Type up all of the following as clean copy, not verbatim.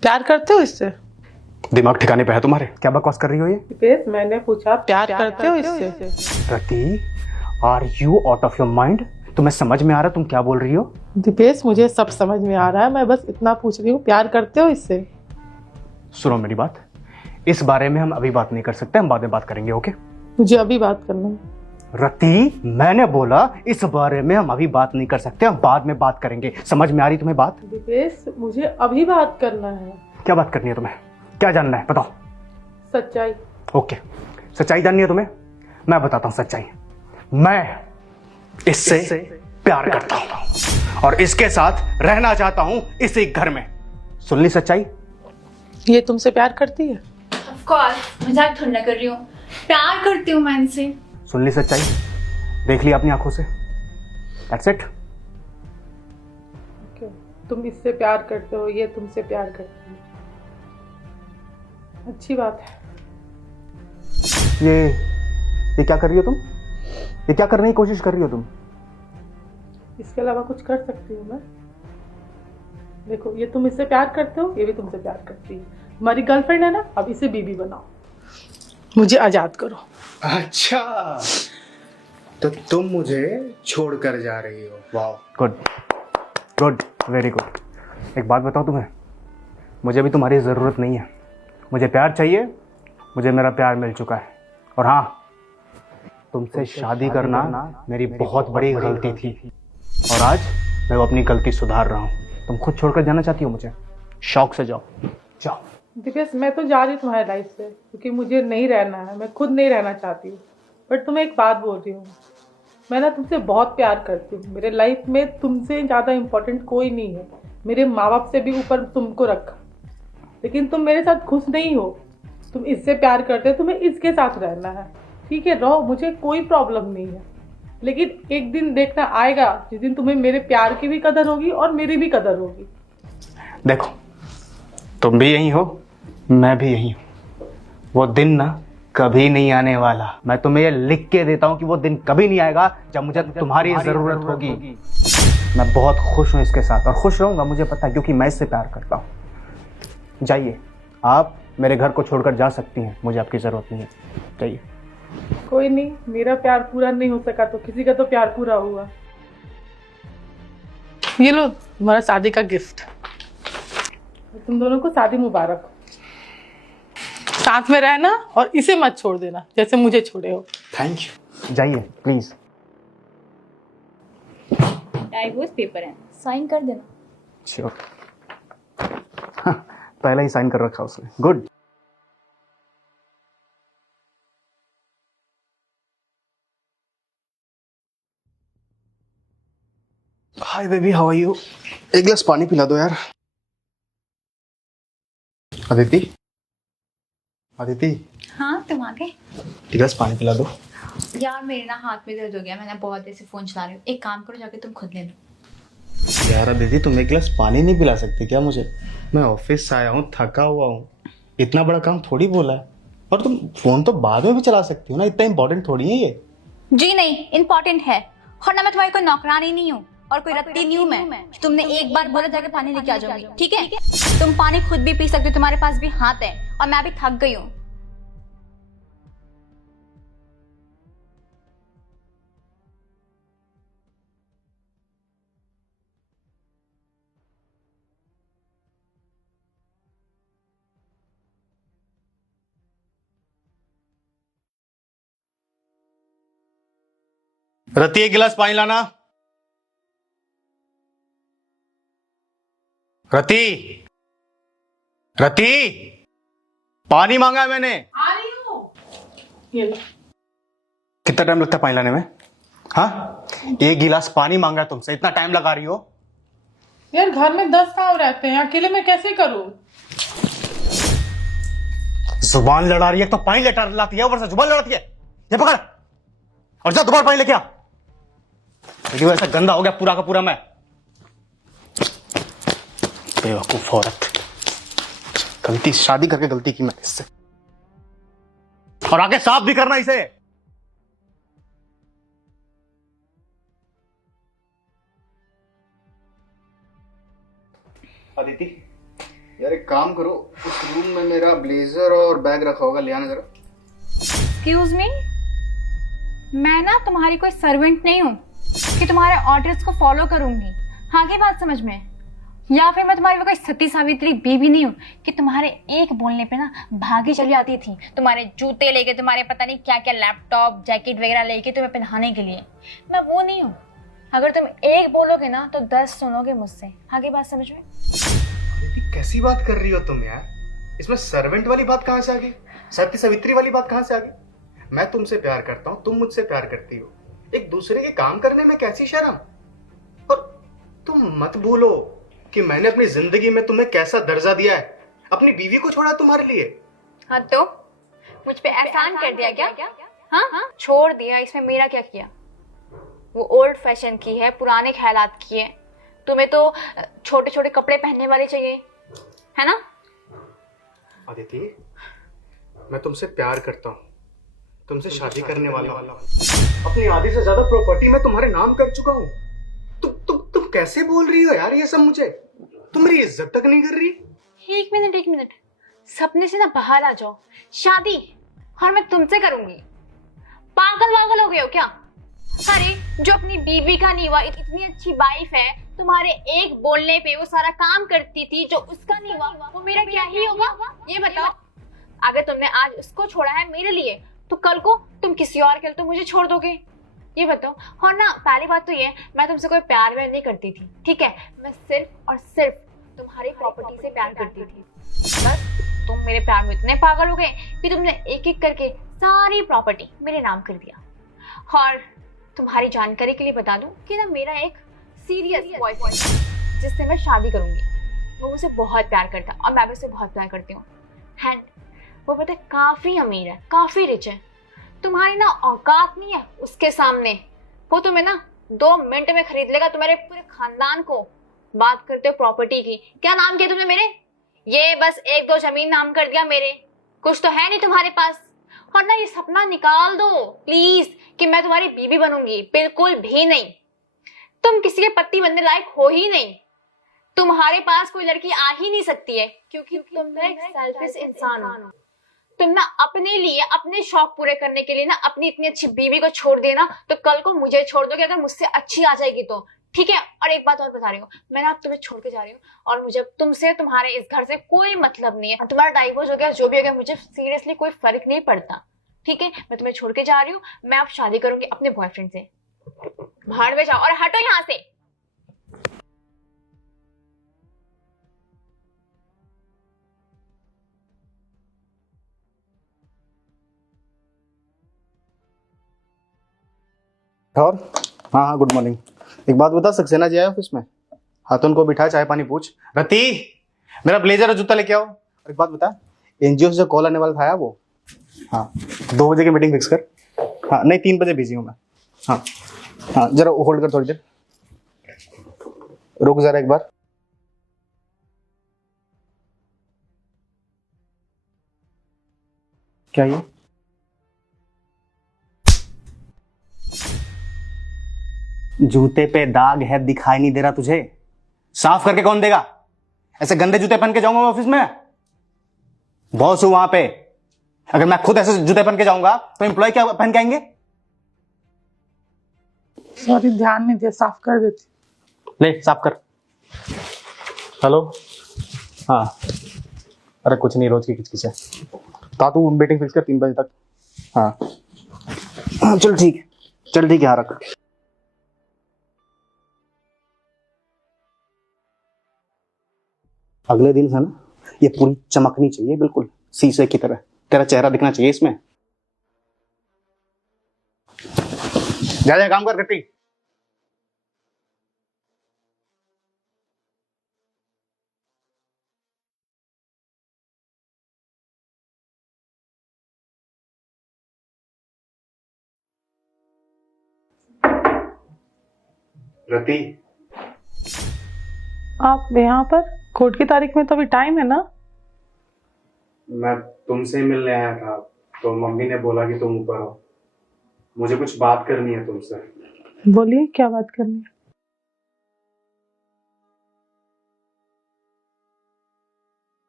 प्यार करते हो इससे? दिमाग ठिकाने पे है तुम्हारे? क्या बकवास कर रही हो ये? दीपेश, मैंने पूछा प्यार करते हो इससे? रति, are you out of your mind? तुम्हें समझ में आ रहा तुम क्या बोल रही हो? दीपेश, मुझे सब समझ में आ रहा है, मैं बस इतना पूछ रही हूँ, प्यार करते हो इससे? सुनो मेरी बात, इस बारे में हम अभी बात नहीं कर सकते, हम बाद में बात करेंगे, ओके? मुझे अभी बात करना है। रति, मैंने बोला इस बारे में हम अभी बात नहीं कर सकते, हम बाद में बात करेंगे। समझ में आ रही तुम्हें बात? दीपेश, मुझे अभी बात करना है। क्या बात करनी है तुम्हें? क्या जानना है बताओ? सच्चाई। ओके, सच्चाई जाननी है तुम्हें? मैं बताता हूं सच्चाई। मैं इससे प्यार करता हूं और इसके साथ रहना चाहता हूं इसी घर में। सुन ली सच्चाई? ये तुमसे प्यार करती है? Of course, मजाक थोड़ी ना कर रही हूँ, प्यार करती हूँ मैं इनसे। सुन ली सच्चाई? देख ली अपनी आंखों से? That's it? तुम इससे प्यार करते हो, ये तुमसे प्यार करती है। अच्छी बात है। ये क्या कर रही हो तुम? ये क्या करने की कोशिश कर रही हो तुम? इसके अलावा कुछ कर सकती हूँ मैं? देखो, ये तुम इससे प्यार करते हो, ये भी तुमसे प्यार करती है। हमारी गर्लफ्रेंड है ना, अब इसे बीबी बनाओ, मुझे आजाद करो। अच्छा, तो तुम मुझे छोड़कर जा रही हो? वाह, गुड गुड, वेरी गुड। एक बात बताऊं तुम्हें, मुझे अभी तुम्हारी ज़रूरत नहीं है। मुझे प्यार चाहिए, मुझे मेरा प्यार मिल चुका है। और हाँ, तुमसे शादी करना मेरी बहुत बड़ी गलती थी और आज मैं वो अपनी गलती सुधार रहा हूँ। तुम खुद छोड़कर जाना चाहती हो मुझे? शौक से जाओ, जाओ। दीपेश, मैं तो जा रही हूँ तुम्हारी लाइफ से, क्योंकि मुझे नहीं रहना है, मैं खुद नहीं रहना चाहती हूँ। बट तुम्हें एक बात बोल रही हूँ, मैं ना तुमसे बहुत प्यार करती हूँ। मेरे लाइफ में तुमसे ज़्यादा इम्पोर्टेंट कोई नहीं है। मेरे माँ बाप से भी ऊपर तुमको रखा, लेकिन तुम मेरे साथ खुश नहीं हो। तुम इससे प्यार करते हो, तुम्हें इसके साथ रहना है। ठीक है, रहो, मुझे कोई प्रॉब्लम नहीं है। लेकिन एक दिन देखना आएगा जिस दिन तुम्हें मेरे प्यार की भी कदर होगी और मेरी भी कदर होगी। देखो, तुम भी यही हो, मैं भी यही हूँ। वो दिन ना कभी नहीं आने वाला। मैं तुम्हें ये लिख के देता हूँ कि वो दिन कभी नहीं आएगा जब मुझे तुम्हारी ज़रूरत होगी। मैं बहुत खुश हूँ इसके साथ और खुश रहूँगा, मुझे पता है, क्योंकि मैं इससे प्यार करता हूँ। जाइए, आप मेरे घर को छोड़कर जा सकती हैं, मुझे आपकी ज़रूरत नहीं है। जाइए। कोई नहीं, मेरा प्यार पूरा नहीं हो सका तो किसी का तो प्यार पूरा हुआ। ये लो तुम्हारा शादी का गिफ्ट। तुम दोनों को शादी मुबारक। साथ में रहना और इसे मत छोड़ देना जैसे मुझे छोड़े हो। Thank you. जाइए प्लीज़। डाइवोर्स पेपर है, साइन कर देना। श्योर। पहले ही साइन कर रखा उसने। Good. Hi baby, how are you? एक गिलास पानी पिला दो यार। अदिति, अदिति, हाँ, तुम आ गए? एक गिलास पानी पिला दो। यार मेरे ना हाथ में दर्द हो गया, मैंने बहुत देर से फोन चला रही हूँ। एक काम करो, जाके तुम खुद ले लो। यार अदिति, तुम एक गिलास पानी नहीं पिला सकती क्या मुझे? मैं ऑफिस से आया हूँ, थका हुआ हूँ, इतना बड़ा काम थोड़ी बोला है। और तुम फोन तो बाद में भी चला सकती हो ना, इतना इंपॉर्टेंट थोड़ी है ये। जी नहीं, इम्पोर्टेंट है। और ना मैं तुम्हारी कोई नौकरानी नहीं हूँ और कोई रत्ती नहीं हूँ मैं। तुमने एक बार बोला जाके पानी लेके आ जाऊंगी, ठीक है? तुम पानी खुद भी पी सकते हो, तुम्हारे पास भी हाथ है और मैं भी थक गई हूँ। रति, एक गिलास पानी लाना। रति, रति, पानी मांगा है मैंने। आ रही हूँ। ये लो। कितना टाइम लगता है पानी लाने में? हाँ, एक गिलास पानी मांगा है तुमसे, इतना टाइम लगा रही हो? यार घर में 10 काम रहते हैं, अकेले में कैसे करूँ? जुबान लड़ा रही है तो पानी लेटर लाती है, ऊपर से जुबान लड़ाती है। ये पकड़ और जा दोबारा पानी लेके आ। लेकिन ऐसा गंदा हो गया पूरा का पूरा मैं। बेवकूफ औरत। गलती, शादी करके गलती की मैंने इससे। और आगे साफ भी करना इसे। अदिति, यार एक काम करो, उस रूम में मेरा ब्लेजर और बैग रखा होगा, ले आना जरा। एक्सक्यूज मी, मैं ना तुम्हारी कोई सर्वेंट नहीं हूँ कि तुम्हारे ऑर्डर्स को फॉलो करूंगी। आगे बात समझ में। या फिर मैं तुम्हारी वो कोई सती सावित्री बीवी नहीं हूँ कि तुम्हारे एक बोलने पे ना भागी चली आती थी, तुम्हारे जूते लेके, तुम्हारे पता नहीं क्या क्या लैपटॉप जैकेट वगैरह लेके तुम्हें पहनाने के लिए। मैं वो नहीं हूँ। अगर तुम एक बोलोगे ना तो 10 सुनोगे मुझसे। आगे बात समझ में। अदिति कैसी बात कर रही हो तुम यार? इसमें सर्वेंट वाली बात कहाँ से आ गई? सत्य सावित्री वाली बात कहाँ से आ गई? मैं तुमसे प्यार करता हूँ, तुम मुझसे प्यार करती हो। एक दूसरे के काम करने में कैसी शर्म? और तुम मत भूलो कि मैंने अपनी जिंदगी में तुम्हें कैसा दर्जा दिया है। अपनी बीवी को छोड़ा तुम्हारे लिए। हाँ तो मुझ पे एहसान कर दिया क्या? हाँ छोड़ दिया। इसमें मेरा क्या किया? वो ओल्ड फैशन की है, पुराने ख्यालात की है। तुम्हें तो छोटे छोटे कपड़े पहनने वाले चाहिए, है ना? अदिति, मैं तुमसे प्यार करता हूँ, तुमसे शादी करने वाला हूँ। अपनी आधी से ज्यादा प्रॉपर्टी मैं तुम्हारे नाम कर चुका हूँ। तुम कैसे बोल रही हो यार ये सब मुझे? तुम मेरी इज्जत तक नहीं कर रही। एक मिनट, सपने से ना बाहर आ जाओ। शादी और मैं तुमसे करूंगी? पागल वागल हो गए हो क्या? अरे जो अपनी बीवी का नहीं हुआ, इतनी अच्छी वाइफ है, तुम्हारे एक बोलने पे वो सारा काम करती थी, जो उसका नहीं हुआ वो मेरा क्या ही होगा? ये बताओ। अगर तुमने आज उसको छोड़ा है मेरे लिए, तो कल को तुम किसी और के लिए तो मुझे छोड़ दोगे? ये बताओ। और ना पहली बात तो ये, मैं तुमसे कोई प्यार व्यार नहीं करती थी, ठीक है? मैं सिर्फ और सिर्फ तुम्हारी प्रॉपर्टी से प्यार करती थी। बस तुम मेरे प्यार में इतने पागल हो गए कि तुमने एक एक करके सारी प्रॉपर्टी मेरे नाम कर दिया। और तुम्हारी जानकारी के लिए बता दूं कि ना मेरा एक सीरियस बॉयफ्रेंड जिससे मैं शादी करूंगी, वो मुझसे बहुत प्यार करता है और मैं भी उससे बहुत प्यार करती हूँ। एंड वो पता है काफी अमीर है, काफी रिच है। तुम्हारी ना औकात नहीं है उसके सामने। वो तुम्हें ना 2 मिनट में खरीद लेगा, तुम्हारे पूरे खानदान को। बात करते हो प्रॉपर्टी की, क्या नाम किया तुमने मेरे? ये बस 1-2 जमीन नाम कर दिया मेरे। कुछ तो है नहीं तुम्हारे पास। और ना ये सपना निकाल दो प्लीज कि मैं तुम्हारी बीवी बनूंगी, बिल्कुल भी नहीं। तुम किसी के पति बनने लायक हो ही नहीं। तुम्हारे पास कोई लड़की आ ही नहीं सकती है, क्योंकि तुम एक सेल्फिश इंसान हो। तुम ना अपने लिए, अपने शौक पूरे करने के लिए ना अपनी इतनी अच्छी बीवी को छोड़ देना, तो कल को मुझे छोड़ दोगे अगर मुझसे अच्छी आ जाएगी तो, ठीक है? और एक बात और बता रही हूँ, मैं ना अब तुम्हें छोड़ के जा रही हूँ और मुझे तुमसे, तुम्हारे इस घर से कोई मतलब नहीं है। तुम्हारा डाइवोर्स हो गया, जो भी हो गया, मुझे सीरियसली कोई फर्क नहीं पड़ता, ठीक है? मैं तुम्हें छोड़ के जा रही हूँ। मैं अब शादी करूंगी अपने बॉयफ्रेंड से। बाहर में जाओ और हटो यहाँ से। और हाँ हाँ, गुड मॉर्निंग। एक बात बता, सक्सेना जी आए ऑफिस में? हाँ तो उनको बिठा, चाय पानी पूछ। रति, मेरा ब्लेजर और जूता लेके आओ। और एक बात बता, एनजीओ से जो कॉल आने वाला था आया वो? हाँ 2 बजे की मीटिंग फिक्स कर। हाँ नहीं, 3 बजे बिजी हूँ मैं। हाँ हाँ, जरा होल्ड कर थोड़ी देर, रुक जरा एक बार। क्या ये? जूते पे दाग है, दिखाई नहीं दे रहा तुझे? साफ करके कौन देगा? ऐसे गंदे जूते पहन के जाऊंगा मैं ऑफिस में? बॉस हूं वहां पे। अगर मैं खुद ऐसे जूते पहन के जाऊंगा तो एम्प्लॉय क्या पहन के आएंगे? सॉरी, ध्यान नहीं दिया, साफ कर देती। ले साफ कर। हेलो। हाँ अरे कुछ नहीं, रोज की किचकिच है। तू मीटिंग फिक्स कर 3 बजे तक। हाँ हाँ चल ठीक है, चल ठीक है, हाँ रख। अगले दिन है ना, ये पूरी चमकनी चाहिए, बिल्कुल शीशे की तरह। तेरा चेहरा दिखना चाहिए इसमें। जा जा काम कर करती। रति, आप यहाँ पर? कोर्ट की तारीख में तो अभी टाइम है ना? मैं तुमसे मिलने आया था, तो मम्मी ने बोला कि तुम ऊपर हो, मुझे कुछ बात करनी है तुमसे। बोलिए, क्या बात करनी है?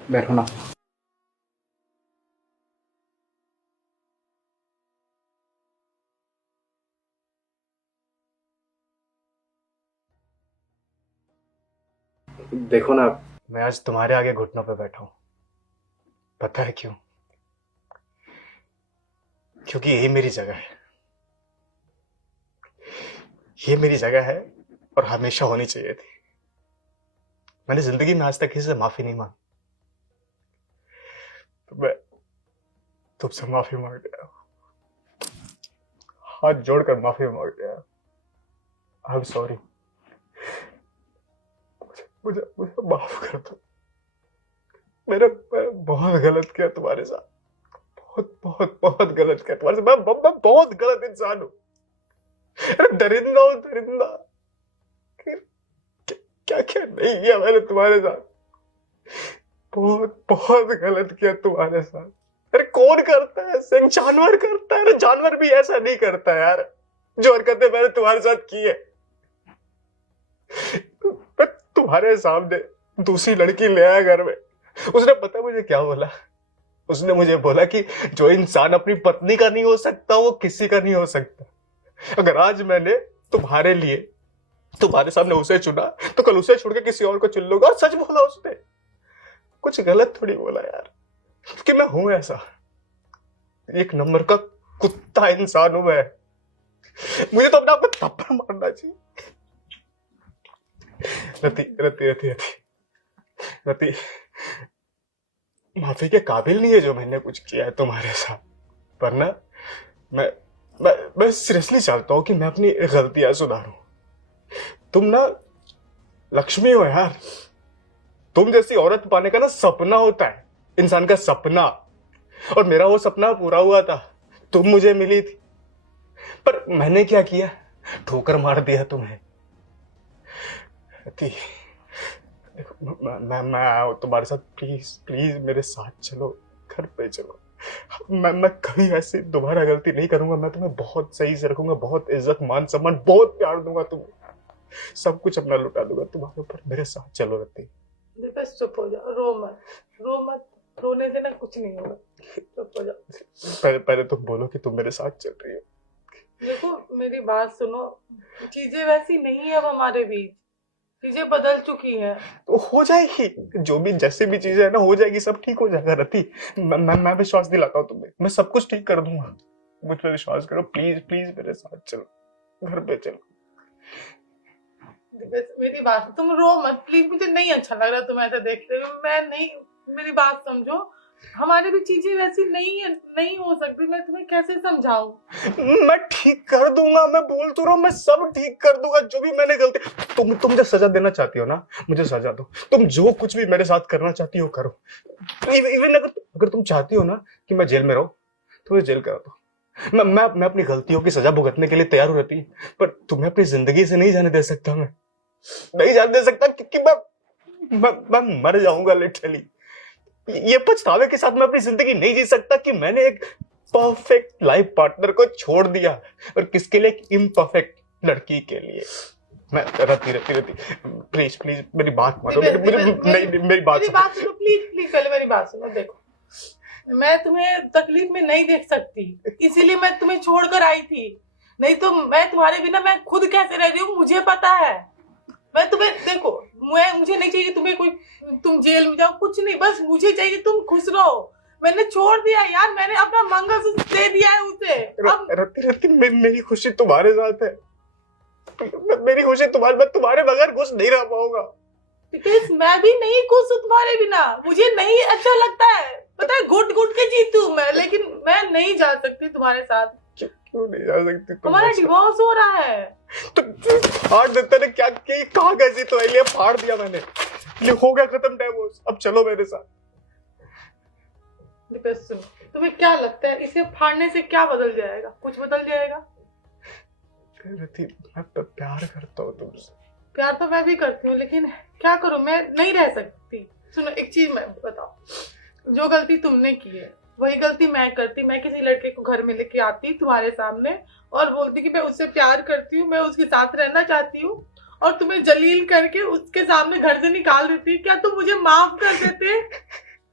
बैठो ना। देखो ना, मैं आज तुम्हारे आगे घुटनों पे बैठा हूं। पता है क्यों? क्योंकि यही मेरी जगह है। ये मेरी जगह है और हमेशा होनी चाहिए थी। मैंने जिंदगी में आज तक किसी से माफी नहीं मांगी, तो मैं तुमसे माफी मांग रहा हूं। हाथ जोड़कर माफी मांग रहा हूं। I am sorry. मुझे मुझे माफ कर दो। मैंने बहुत गलत किया तुम्हारे साथ। बहुत बहुत बहुत गलत किया तुम्हारे साथ। मैं बहुत गलत इंसान हूं। अरे दरिंदा हूं, दरिंदा। क्या क्या नहीं किया मैंने तुम्हारे साथ। बहुत बहुत गलत किया तुम्हारे साथ। अरे कौन करता है ऐसे? जानवर करता है। अरे जानवर भी ऐसा नहीं करता यार, जो हरकतें मैंने तुम्हारे साथ की है। तुम्हारे सामने दूसरी लड़की ले आया घर में। उसने पता है मुझे क्या बोला? उसने मुझे बोला कि जो इंसान अपनी पत्नी का नहीं हो सकता वो किसी का नहीं हो सकता। अगर आज मैंने तुम्हारे लिए तुम्हारे सामने उसे चुना तो कल उसे छोड़ के किसी और को चुन लूंगा। और सच बोला उसने, कुछ गलत थोड़ी बोला यार। कि मैं हूं ऐसा, एक नंबर का कुत्ता इंसान हूं मैं। मुझे तो अपने आप को थप्पड़ मारना चाहिए। रति रति रति रति रति माफी के काबिल नहीं है जो मैंने कुछ किया है तुम्हारे साथ। पर ना मैं सीरियसली चाहता हूं कि मैं अपनी गलतियां सुधारूं। तुम ना लक्ष्मी हो यार। तुम जैसी औरत पाने का ना सपना होता है, इंसान का सपना। और मेरा वो सपना पूरा हुआ था, तुम मुझे मिली थी। पर मैंने क्या किया? ठोकर मार दिया तुम्हें। देखो मैं आया हूं तुम्हारे साथ। प्लीज प्लीज मेरे साथ चलो, घर पे चलो। मैं कभी ऐसी दोबारा गलती नहीं करूंगा। मैं तुम्हें बहुत सही से रखूंगा, बहुत इज्जत मान सम्मान बहुत प्यार दूंगा तुम्हें। सब कुछ अपना लुटा दूंगा तुम्हारे ऊपर। मेरे साथ चलो रति। बस चुप हो जाओ, रो मत, रो मत। रोने से ना कुछ नहीं होगा, चुप हो जाओ। पहले तुम बोलो कि तुम मेरे साथ चल रही हो। देखो मेरी बात सुनो, चीजें वैसी नहीं है अब हमारे बीच। चीजें बदल चुकी हैं। तो हो जाएगी, जो भी जैसे भी चीजें है ना हो जाएगी, सब ठीक हो जाएगा रति। मैं विश्वास दिलाता हूँ तुम्हें, मैं सब कुछ ठीक कर दूंगा। मुझ पर विश्वास करो। प्लीज प्लीज मेरे साथ चलो, घर पे चलो। मेरी बात, तुम रो मत प्लीज। मुझे नहीं अच्छा लग रहा तुम ऐसा देखते हुए। मैं नहीं, मेरी बात समझो। हमारे भी चीजें वैसी नहीं हो सकती। मैं तुम्हें कैसे समझाऊं? मैं ठीक कर दूंगा। मैं बोल तो रहा हूँ, मैं सब ठीक कर दूंगा। जो भी मैंने गलती, तुम मुझे सजा देना चाहती हो ना, मुझे सजा दो। तुम जो कुछ भी मेरे साथ करना चाहती हो करो। इवन अगर तुम चाहती हो ना कि मैं जेल में रहूं तो मुझे जेल करा दो। मैं अपनी गलतियों की सजा भुगतने के लिए तैयार हो रहती। पर तुम्हें अपनी जिंदगी से नहीं जाने दे सकता। मैं नहीं जाने दे सकता क्योंकि मैं मर जाऊंगा लिटरली। ये पछतावे के साथ मैं अपनी जिंदगी नहीं जी सकता कि मैंने एक परफेक्ट लाइफ पार्टनर को छोड़ दिया और किसके लिए? एक इम्परफेक्ट लड़की के लिए। मैं रति रति रति प्लीज प्लीज मेरी बात मानो। मेरी बात सुनो प्लीज प्लीज। पहले मेरी बात सुनो। देखो मैं तुम्हें तकलीफ में नहीं देख सकती, इसीलिए मैं तुम्हें छोड़कर आई थी। नहीं तो मैं तुम्हारे बिना मैं खुद कैसे रह रही हूँ मुझे पता है। मैं तुम्हें देखो, मुझे नहीं चाहिए तुम्हें कोई तुम जेल में जाओ, कुछ नहीं। बस मुझे चाहिए तुम खुश रहो। मैंने छोड़ दिया यार, मैंने अपना मंगलसूत्र दे दिया है उसे। अब रति रति मेरी खुशी तुम्हारे साथ है। मेरी खुशी मैं तुम्हारे बगैर खुश नहीं रह पाऊंगा। मैं भी नहीं खुश हूँ तुम्हारे बिना। मुझे नहीं अच्छा लगता है, पता है, घुट घुट के जीतू मैं, लेकिन मैं नहीं जा सकती तुम्हारे साथ। क्यों नहीं जा सकती? हमारा डिवोर्स हो रहा है। तो फाड़ देते ने क्या कहा? कैसी तो लिए फाड़ दिया मैंने। हो गया खत्म डिवोर्स। अब चलो मेरे साथ। सुनो, तुम्हें क्या लगता है इसे फाड़ने से क्या बदल जाएगा? कुछ बदल जाएगा? रति मैं प्यार करता हूँ तुमसे। प्यार तो मैं भी करती हूँ, लेकिन क्या करूँ, मैं नहीं रह सकती। सुनो एक चीज मैं बताओ, जो गलती तुमने की है वही गलती मैं करती। मैं किसी लड़के को घर में लेके आती तुम्हारे सामने और बोलती कि मैं उससे प्यार करती हूँ, मैं उसके साथ रहना चाहती हूँ, और तुम्हें जलील करके उसके सामने घर से निकाल देती। क्या तुम मुझे माफ कर देते?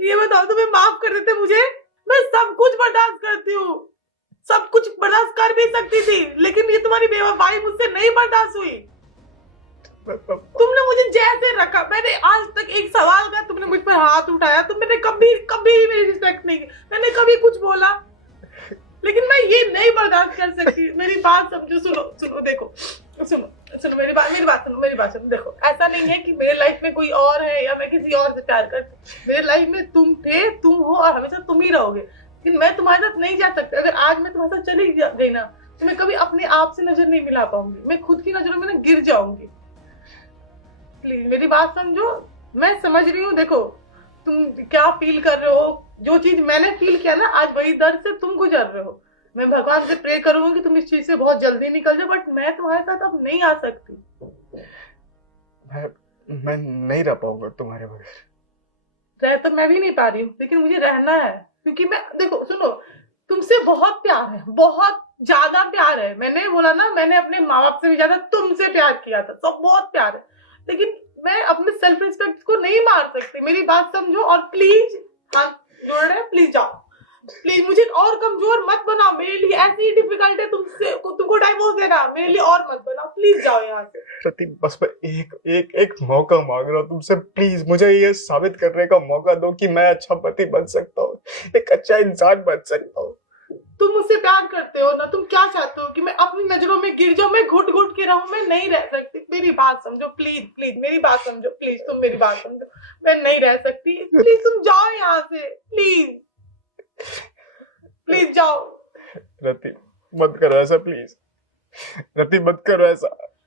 ये बताओ, तुम्हें माफ कर देते मुझे? मैं सब कुछ बर्दाश्त करती हूँ, सब कुछ बर्दाश्त कर भी सकती थी, लेकिन ये तुम्हारी बेवफाई मुझसे नहीं बर्दाश्त हुई। तुमने मुझे जैसे रखा, मैंने आज तक एक सवाल का तुमने मुझ पर हाथ उठाया, तुमने कभी कभी मेरी रिस्पेक्ट नहीं की, मैंने कभी कुछ बोला, लेकिन मैं ये नहीं बर्दाश्त कर सकती। मेरी बात समझो, सुनो देखो, सुनो मेरी बात सुनो। देखो, ऐसा नहीं है कि मेरे लाइफ में कोई और है या मैं किसी और से प्यार करती। मेरे लाइफ में तुम थे, तुम हो और हमेशा तुम ही रहोगे, लेकिन मैं तुम्हारे साथ नहीं जा सकती। अगर आज मैं तुम्हारे साथ चली गई ना, तो मैं कभी अपने आप से नजर नहीं मिला पाऊंगी, मैं खुद की नजरों में ना गिर जाऊंगी। प्लीज मेरी बात समझो, मैं समझ रही हूँ। देखो तुम क्या फील कर रहे हो, जो चीज मैंने फील किया ना, आज वही दर्द से तुम गुजर रहे हो। मैं भगवान से प्रे करूंगी कि तुम इस चीज से बहुत जल्दी निकल जाओ, बट मैं तुम्हारे साथ अब नहीं आ सकती। मैं नहीं रह पाऊंगा तुम्हारे बगैर। रह तो मैं भी नहीं पा रही हूँ, लेकिन मुझे रहना है, क्योंकि मैं, देखो सुनो, तुमसे बहुत प्यार है, बहुत ज्यादा प्यार है। मैंने बोला ना, मैंने अपने माँ बाप से भी ज्यादा तुमसे प्यार किया था, सब बहुत प्यार है, लेकिन मैं अपने सेल्फ रिस्पेक्ट को नहीं मार सकती। मेरी बात समझो और प्लीज हाथ जोड़ रहे, प्लीज जाओ, प्लीज मुझे और कमजोर मत बनाओ। मेरे लिए ऐसी डिफिकल्ट है तुमको डाइवोर्स देना, मेरे लिए और मत बनाओ, प्लीज जाओ यहाँ से। रति, बस मैं एक मौका मांग रहा हूँ तुमसे, प्लीज मुझे ये साबित करने का मौका दो कि मैं अच्छा पति बन सकता हूँ, एक अच्छा इंसान बन सकता हूँ। तुम मुझसे प्यार करते हो ना, तुम क्या चाहते हो कि मैं अपनी नजरों में गिर जाऊं, मैं घुट घुट के रहूं? मैं नहीं रह सकती। मेरी बात समझो प्लीज, मेरी बात समझो प्लीज, तुम मेरी बात समझो, मैं नहीं रह सकती। प्लीज तुम जाओ यहाँ से, प्लीज जाओ। रति मत करो ऐसा, प्लीज रति मत करो ऐसा।